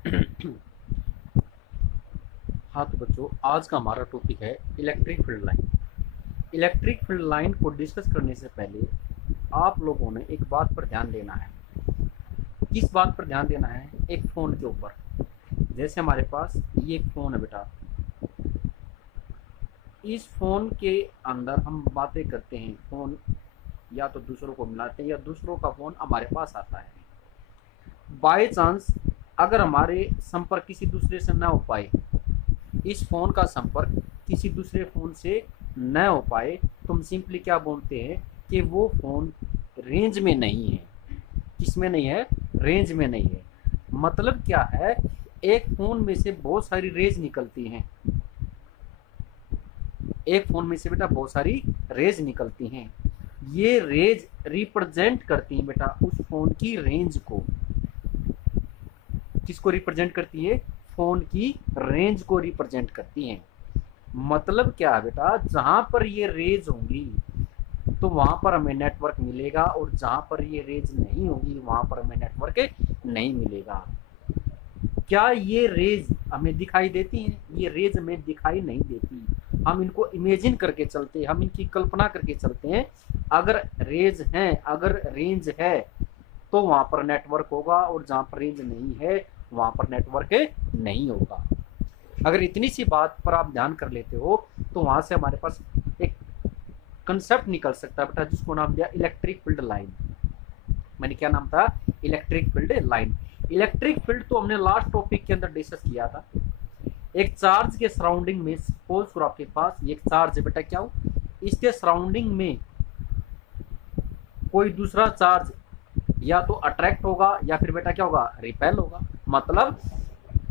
हाँ तो बच्चों, आज का हमारा टॉपिक है electric field line. Electric field line को डिस्कस करने से पहले आप लोगों ने एक बात पर ध्यान देना है। किस बात पर ध्यान देना है? एक फ़ोन के ऊपर। जैसे हमारे पास ये एक फ़ोन है बेटा, इस फ़ोन के अंदर हम बातें करते हैं। फ़ोन या तो दूसरों को मिलाते हैं या दूसरों का फ़ोन हमारे पास आता है। बाय चांस अगर हमारे संपर्क किसी दूसरे से न हो पाए, इस फ़ोन का संपर्क किसी दूसरे फ़ोन से न हो पाए, तो हम सिंपली क्या बोलते हैं कि वो फ़ोन रेंज में नहीं है। किसमें नहीं है? रेंज में नहीं है। मतलब क्या है? एक फ़ोन में से बहुत सारी रेज निकलती हैं। एक फ़ोन में से बेटा बहुत सारी रेज निकलती हैं। ये रेज रिप्रेजेंट करती हैं बेटा उस फ़ोन की रेंज को। किसको रिप्रेजेंट करती है? फ़ोन की रेंज को रिप्रेजेंट करती हैं। मतलब क्या है बेटा? जहां पर ये रेज होंगी तो वहां पर हमें नेटवर्क मिलेगा, और जहां पर ये रेज नहीं होगी वहां पर हमें नेटवर्क नहीं मिलेगा। क्या ये रेज हमें दिखाई देती हैं? ये रेज हमें दिखाई नहीं देती। हम इनको इमेजिन करके चलते हैं, हम इनकी कल्पना करके चलते हैं। अगर रेज हैं, अगर रेंज है तो वहां पर नेटवर्क होगा, और जहां पर रेंज नहीं है वहां पर नेटवर्क नहीं होगा। अगर इतनी सी बात पर आप ध्यान कर लेते हो तो वहां से हमारे पास एक कंसेप्ट निकल सकता है बेटा, जिसको नाम दिया इलेक्ट्रिक फील्ड लाइन। मैंने क्या नाम था? Electric field line. Electric field तो हमने लास्ट टॉपिक के अंदर डिस्कस किया था। एक चार्ज के सराउंडिंग में, सपोज करो आपके पास एक चार्ज है बेटा, क्या हो, इसके सराउंडिंग में कोई दूसरा चार्ज या तो अट्रैक्ट होगा या फिर बेटा क्या होगा? रिपेल होगा। मतलब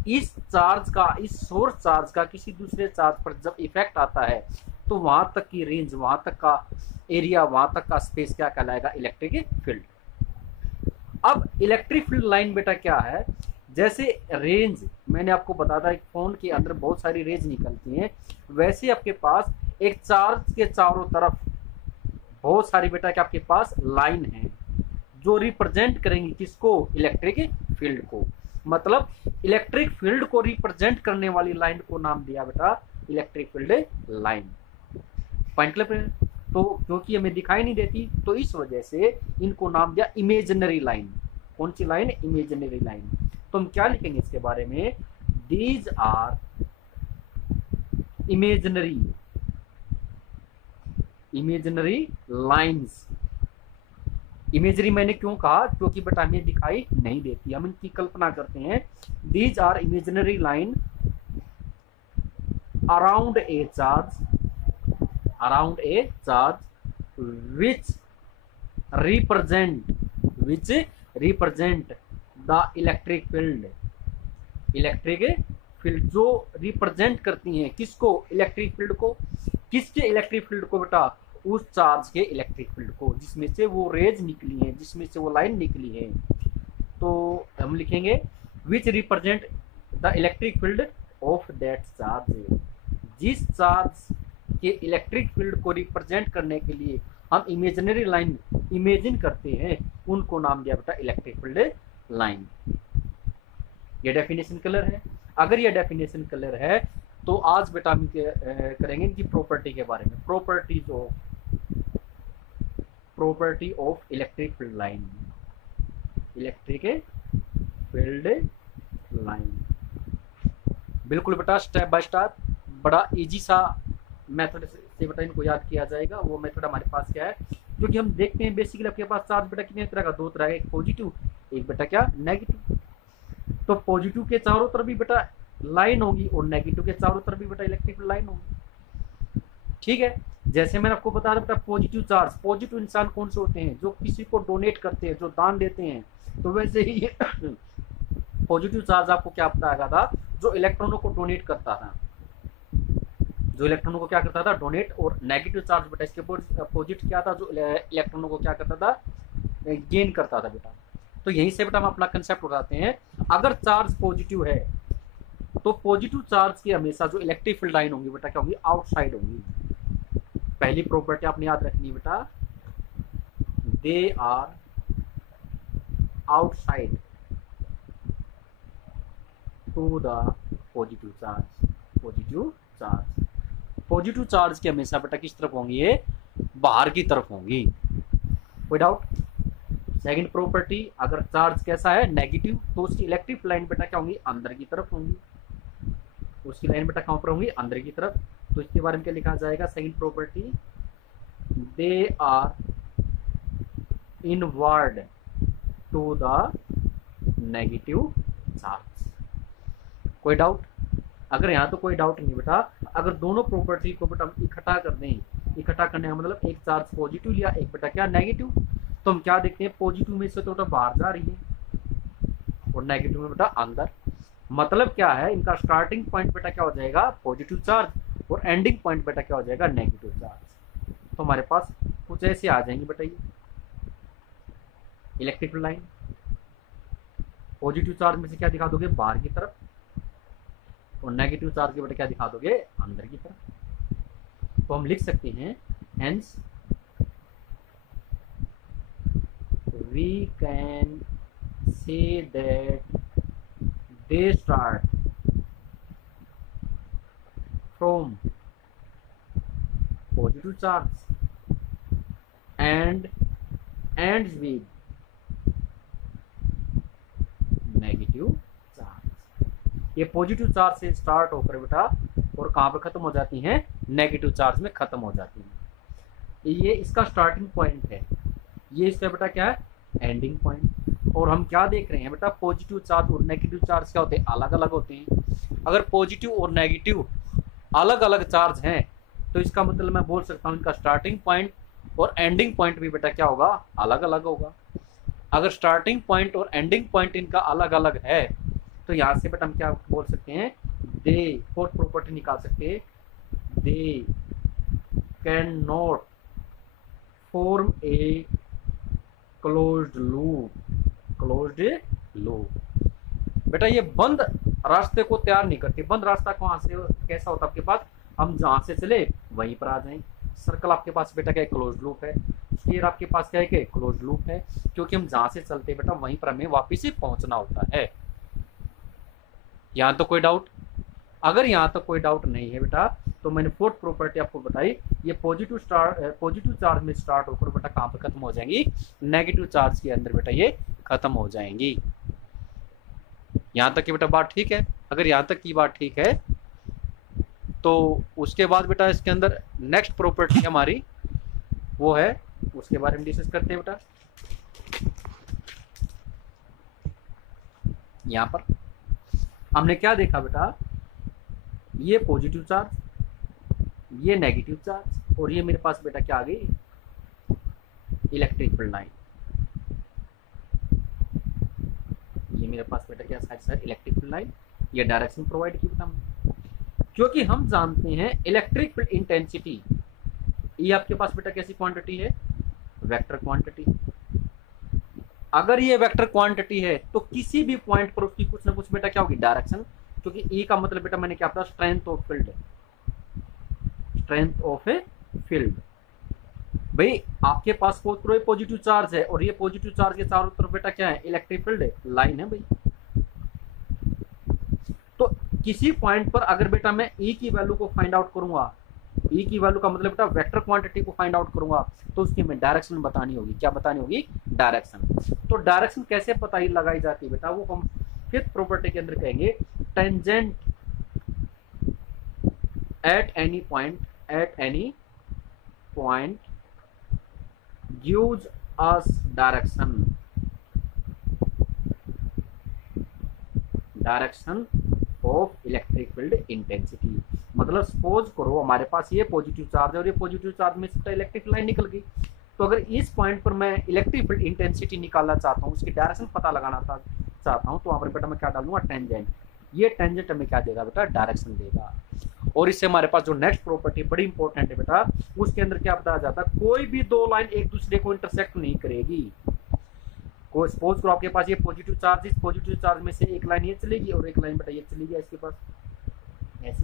इस चार्ज का, इस सोर्स चार्ज का किसी दूसरे चार्ज पर जब इफेक्ट आता है तो वहां तक की रेंज, वहां तक का एरिया, वहां तक का स्पेस क्या कहलाएगा? Electric field. अब इलेक्ट्रिक फील्ड लाइन बेटा क्या है? जैसे रेंज मैंने आपको बताया था, एक फोन के अंदर बहुत सारी रेंज निकलती हैं, वैसे आपके पास एक चार्ज के चारों तरफ बहुत सारी बेटा क्या आपके पास लाइन है, जो रिप्रेजेंट करेंगी किसको? इलेक्ट्रिक फील्ड को। मतलब इलेक्ट्रिक फील्ड को रिप्रेजेंट करने वाली लाइन को नाम दिया बेटा electric field line. Point clear है? तो क्योंकि हमें दिखाई नहीं देती तो इस वजह से इनको नाम दिया इमेजिनरी लाइन। कौन सी लाइन? Imaginary line. तो हम क्या लिखेंगे इसके बारे में? These are imaginary lines. Imagery मैंने क्यों कहा? क्योंकि बेटा हमें दिखाई नहीं देती, हम इनकी कल्पना करते हैं। These are imaginary line around a charge which represent the electric field। Electric field जो रिप्रेजेंट करती हैं किसको? इलेक्ट्रिक फील्ड को। किसके इलेक्ट्रिक फील्ड को बेटा? उस चार्ज के इलेक्ट्रिक फील्ड को जिसमें से वो रेज निकली है, जिसमें से वो लाइन निकली है। तो हम लिखेंगे which represent the electric field of that charge. जिस चार्ज के इलेक्ट्रिक फील्ड को रिप्रेजेंट करने के लिए हम इमेजिनरी लाइन इमेजिन करते हैं, उनको नाम दिया बेटा इलेक्ट्रिक फील्ड लाइन। ये डेफिनेशन क्लियर है? अगर ये डेफिनेशन क्लियर है तो आज बेटा हम करेंगे इनकी प्रॉपर्टी के बारे में। Property of electric field line. Electric field line बिल्कुल बेटा स्टेप बाय स्टेप बड़ा इजी सा मेथड से बेटा इनको याद किया जाएगा। वो मेथड हमारे पास क्या है? क्योंकि हम देखते हैं बेसिकली आपके पास चार्ज बेटा कितने तरह का? दो तरह का, एक पॉजिटिव, एक बेटा क्या? नेगेटिव। तो पॉजिटिव के चारों तरफ भी बेटा लाइन होगी और नेगेटिव के चारों तरफ भी बेटा इलेक्ट्रिक लाइन होगी। ठीक है? जैसे मैंने आपको बताया बेटा पॉजिटिव चार्ज, पॉजिटिव इंसान कौन से होते हैं? जो किसी को डोनेट करते हैं, जो दान देते हैं। तो वैसे ही पॉजिटिव चार्ज आपको क्या बताया था? जो इलेक्ट्रॉनों को डोनेट करता था, जो इलेक्ट्रॉनों को क्या करता था? डोनेट। और नेगेटिव चार्ज बेटा इसके अपोजिट क्या था? जो इलेक्ट्रॉनों को क्या करता था? गेन करता था बेटा। तो यहीं से बेटा हम अपना कंसेप्ट उठाते हैं। अगर चार्ज पॉजिटिव है तो पॉजिटिव चार्ज की हमेशा जो इलेक्ट्रिक फील्ड लाइन होंगी बेटा क्या होंगी? आउटसाइड होंगी। पहली प्रॉपर्टी आपने याद रखनी बेटा, they are outside to the positive charge. Positive charge, positive charge की हमेशा बेटा किस तरफ होंगी, ये बाहर की तरफ होंगी। कोई डाउट? सेकंड प्रॉपर्टी, अगर चार्ज कैसा है नेगेटिव, तो उसकी इलेक्ट्रिक लाइन बेटा क्या होंगी, अंदर की तरफ होंगी। उसकी लाइन बेटा कहां पर होंगी, अंदर की तरफ। तो इसके बारे में क्या लिखा जाएगा, second property, they are inward to the negative charge. कोई डाउट? अगर यहाँ तो कोई डाउट नहीं बेटा, अगर दोनों प्रॉपर्टी को बेटा हम इकट्ठा कर दें, इकट्ठा करने का मतलब एक चार्ज पॉजिटिव लिया, एक बेटा क्या नेगेटिव, तो हम क्या देखते हैं, पॉजिटिव में से तो बेटा बाहर जा रही है और नेगेटिव में बेटा अंदर। मतलब क्या है, इनका स्टार्टिंग पॉइंट बेटा क्या हो जाएगा, पॉजिटिव चार्ज, और एंडिंग पॉइंट बेटा क्या हो जाएगा, नेगेटिव चार्ज। तो हमारे पास कुछ ऐसे आ जाएंगे बेटा ये इलेक्ट्रिक लाइन। पॉजिटिव चार्ज में से क्या दिखा दोगे, बाहर की तरफ, और नेगेटिव चार्ज के बेटा क्या दिखा दोगे, अंदर की तरफ। तो हम लिख सकते हैं, hence we can say that they start from positive charge and ends with negative charge. ये पॉजिटिव चार्ज से स्टार्ट होकर बेटा और कहां पर खत्म हो जाती हैं, नेगेटिव चार्ज में खत्म हो जाती हैं। ये इसका स्टार्टिंग पॉइंट है, ये इसका बेटा क्या है, एंडिंग पॉइंट। और हम क्या देख रहे हैं बेटा, पॉजिटिव चार्ज और नेगेटिव चार्ज क्या होते हैं, अलग अलग होते हैं। अगर पॉजिटिव और नेगेटिव अलग अलग चार्ज हैं, तो इसका मतलब मैं बोल सकता हूं इनका स्टार्टिंग पॉइंट और एंडिंग पॉइंट भी बेटा क्या होगा, अलग अलग होगा। अगर स्टार्टिंग पॉइंट और एंडिंग पॉइंट इनका अलग अलग है, तो यहां से बेटा हम क्या बोल सकते हैं, दे, फोर्थ प्रॉपर्टी निकाल सकते हैं, they can not form a closed loop. Closed loop बेटा ये बंद रास्ते को तैयार नहीं करती। बंद रास्ता कहां से कैसा होता है आपके पास, हम जहां से चले वहीं पर आ जाएं। सर्कल आपके पास बेटा क्या है, क्लोज्ड लूप है। स्फीयर आपके पास क्या है, क्लोज्ड लूप है, क्योंकि हम जहां से चलते बेटा वहीं पर हमें वापिस ही पहुंचना होता है। यहां तो कोई डाउट? अगर यहां तक कोई डाउट नहीं है बेटा, तो मैंने फोर्थ प्रॉपर्टी आपको बताई, ये पॉजिटिव चार्ज में स्टार्ट होकर बेटा कहां पर खत्म हो जाएंगी, नेगेटिव चार्ज के अंदर बेटा ये खत्म हो जाएंगी। यहां तक की बेटा बात ठीक है? अगर यहां तक की बात ठीक है, तो उसके बाद बेटा इसके अंदर नेक्स्ट प्रॉपर्टी हमारी वो है, उसके बारे में डिस्कस करते हैं बेटा। यहां पर हमने क्या देखा बेटा, ये पॉजिटिव चार्ज, ये नेगेटिव चार्ज, और ये मेरे पास बेटा क्या आ गई, इलेक्ट्रिक फील्ड लाइन। ये मेरे पास बेटा क्या side side electric field line, ये डायरेक्शन प्रोवाइड की बेटा हमने, क्योंकि हम जानते हैं इलेक्ट्रिक फील्ड इंटेंसिटी, ये आपके पास बेटा कैसी क्वांटिटी है, वेक्टर क्वांटिटी। अगर ये वेक्टर क्वांटिटी है, तो किसी भी पॉइंट पर उसकी कुछ ना कुछ बेटा क्या होगी, डायरेक्शन, क्योंकि ई का मतलब बेटा मैंने क्या पता, strength of field, strength of a field. भाई आपके पास पॉजिटिव चार्ज है, और ये पॉजिटिव चार्ज के चारों तरफ बेटा क्या है, इलेक्ट्रिक फील्ड लाइन है भाई। तो किसी पॉइंट पर अगर बेटा मैं ई की वैल्यू को फाइंड आउट करूंगा, ई की वैल्यू का मतलब बेटा वेक्टर क्वांटिटी को फाइंड आउट करूंगा, तो उसकी मैं डायरेक्शन बतानी होगी। क्या बतानी होगी, डायरेक्शन। तो डायरेक्शन कैसे पता ही लगाई जाती है बेटा, वो हम फिफ्थ प्रॉपर्टी के अंदर कहेंगे, tangent at any point gives us direction of electric field intensity. मतलब सपोज करो हमारे पास ये पॉजिटिव चार्ज है, और ये पॉजिटिव चार्ज में से इलेक्ट्रिक लाइन निकल गई, तो अगर इस पॉइंट पर मैं इलेक्ट्रिक फील्ड इंटेंसिटी निकालना चाहता हूँ, उसकी डायरेक्शन पता लगाना चाहता हूँ, तो वहां पर बेटा मैं क्या डालूंगा, टेंजेंट। ये टेंजेंट हमें क्या देगा बेटा, डायरेक्शन देगा। और इससे हमारे पास जो नेक्स्ट प्रॉपर्टी बड़ी इंपॉर्टेंट है बेटा, उसके अंदर क्या बताया जाता है, कोई भी दो लाइन एक दूसरे को इंटरसेक्ट नहीं करेगी। को सपोज करो आपके पास ये पॉजिटिव चार्ज, इस पॉजिटिव चार्ज में से एक लाइन ये चलेगी और एक लाइन बेटा ये चलेगी इसके पास ऐसे।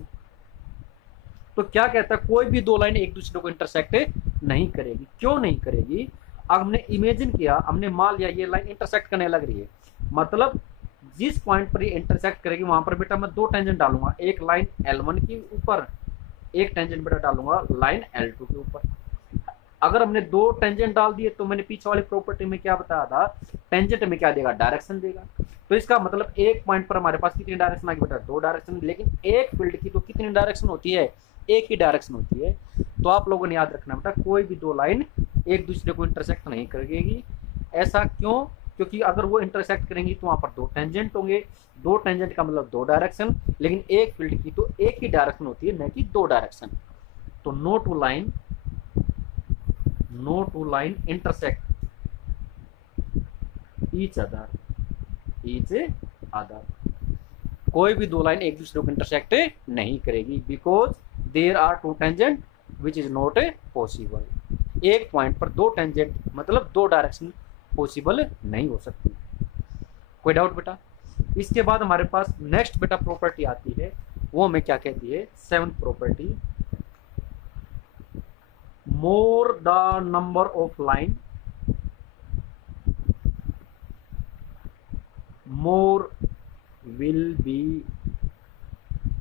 तो क्या कहता है, कोई भी दो लाइन एक दूसरे को इंटरसेक्ट नहीं करेगी। क्यों नहीं करेगी, अब हमने इमेजिन किया, हमने मान लिया ये लाइन इंटरसेक्ट करने लग रही है, मतलब जिस पॉइंट पर ये इंटरसेक्ट करेगी वहां पर बेटा मैं दो टेंजेंट डालूंगा, एक लाइन L1 के ऊपर, एक टेंजेंट बेटा डालूंगा लाइन L2 के ऊपर। अगर हमने दो टेंजेंट डाल दिए तो मैंने पीछे वाली प्रॉपर्टी में क्या बताया था, टेंजेंट में क्या देगा, डायरेक्शन देगा। तो इसका मतलब एक पॉइंट पर हमारे पास कितनी डायरेक्शन आएगी बेटा, दो डायरेक्शन। लेकिन एक फील्ड की तो कितनी डायरेक्शन होती है, एक ही डायरेक्शन होती है। तो आप लोगों ने याद रखना बेटा, कोई भी दो लाइन एक दूसरे को इंटरसेक्ट नहीं करेगी। ऐसा क्यों, क्योंकि अगर वो इंटरसेक्ट करेंगी तो वहां पर दो टेंजेंट होंगे, दो टेंजेंट का मतलब दो डायरेक्शन, लेकिन एक फील्ड की तो एक ही डायरेक्शन होती है, न कि दो डायरेक्शन। तो no two line intersect each other, कोई भी दो लाइन एक दूसरे को इंटरसेक्ट नहीं करेगी, because there are two tangent which is not possible. एक पॉइंट पर दो टेंजेंट मतलब दो डायरेक्शन पॉसिबल नहीं हो सकती। कोई डाउट बेटा? इसके बाद हमारे पास नेक्स्ट बेटा प्रॉपर्टी आती है, वो हमें क्या कहती है, seventh property, more the number of line more will be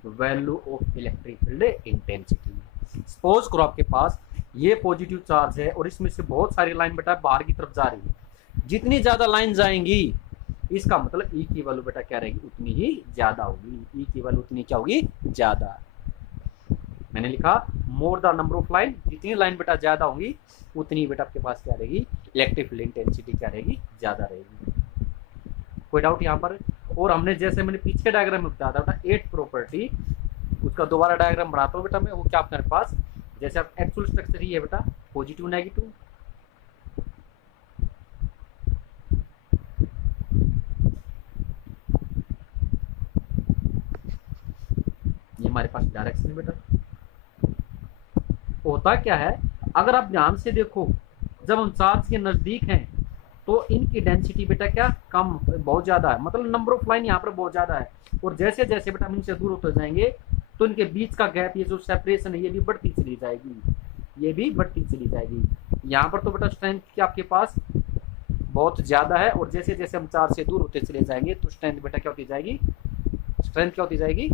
value of electric field intensity. Suppose करो आपके पास ये पॉजिटिव चार्ज है और इसमें से बहुत सारी लाइन बेटा बाहर की तरफ जा रही है, जितनी ज्यादा लाइन जाएंगी इसका मतलब ई की वैल्यू बेटा क्या रहेगी, उतनी ही ज्यादा होगी। ई की वैल्यू उतनी क्या होगी, ज्यादा। मैंने लिखा more the number of line, जितनी लाइन बेटा ज्यादा होंगी उतनी बेटा आपके पास क्या रहेगी, इलेक्ट्रिक फील्ड इंटेंसिटी क्या रहेगी, ज्यादा रहेगी। कोई डाउट यहाँ पर? और हमने जैसे मैंने पीछे डायग्राम में बताया था बेटा एट प्रॉपर्टी, उसका दोबारा डायग्राम बनाता हूँ बेटा मैं, वो क्या आपके पास, जैसे आप एक्चुअल स्ट्रक्चर ही है बेटा, पॉजिटिव नेगेटिव, ये हमारे पास डायरेक्शन है बेटा। होता क्या है, अगर आप ध्यान से देखो, जब हम चार्ज के नजदीक हैं तो इनकी डेंसिटी बेटा क्या कम, बहुत ज्यादा है, मतलब नंबर ऑफ लाइन यहाँ पर बहुत ज्यादा है। और जैसे जैसे बेटा हम इनसे दूर होते जाएंगे तो इनके बीच का गैप, ये जो सेपरेशन है, ये भी बढ़ती चली जाएगी, ये भी बढ़ती चली जाएगी। यहाँ पर तो बेटा स्ट्रेंथ की आपके पास बहुत ज्यादा है, और जैसे जैसे हम चार्ज से दूर होते चले जाएंगे तो स्ट्रेंथ बेटा क्या होती जाएगी, स्ट्रेंथ क्या होती जाएगी,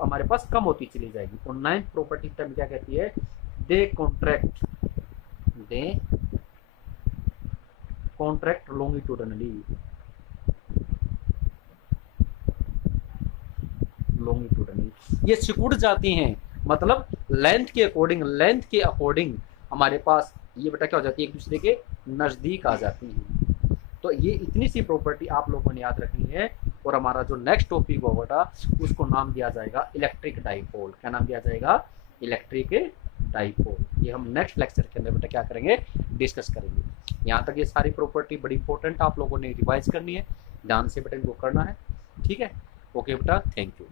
हमारे पास कम होती चली जाएगी। और नाइन्थ प्रॉपर्टी क्या कहती है, दे कॉन्ट्रैक्ट लॉन्गिट्यूडनली, ये सिकुड़ जाती हैं, मतलब लेंथ के अकॉर्डिंग हमारे पास ये बेटा क्या हो जाती है, एक दूसरे के नजदीक आ जाती हैं। तो ये इतनी सी प्रॉपर्टी आप लोगों ने याद रखनी है। और हमारा जो नेक्स्ट टॉपिक होगा बेटा, उसको नाम दिया जाएगा इलेक्ट्रिक डाइपोल। क्या नाम दिया जाएगा, इलेक्ट्रिक डाइपोल। ये हम नेक्स्ट लेक्चर के अंदर बेटा क्या करेंगे, डिस्कस करेंगे। यहाँ तक ये सारी प्रॉपर्टी बड़ी इंपॉर्टेंट आप लोगों ने रिवाइज करनी है, ध्यान से बेटा इनको करना है, ठीक है। ओके बेटा, थैंक यू।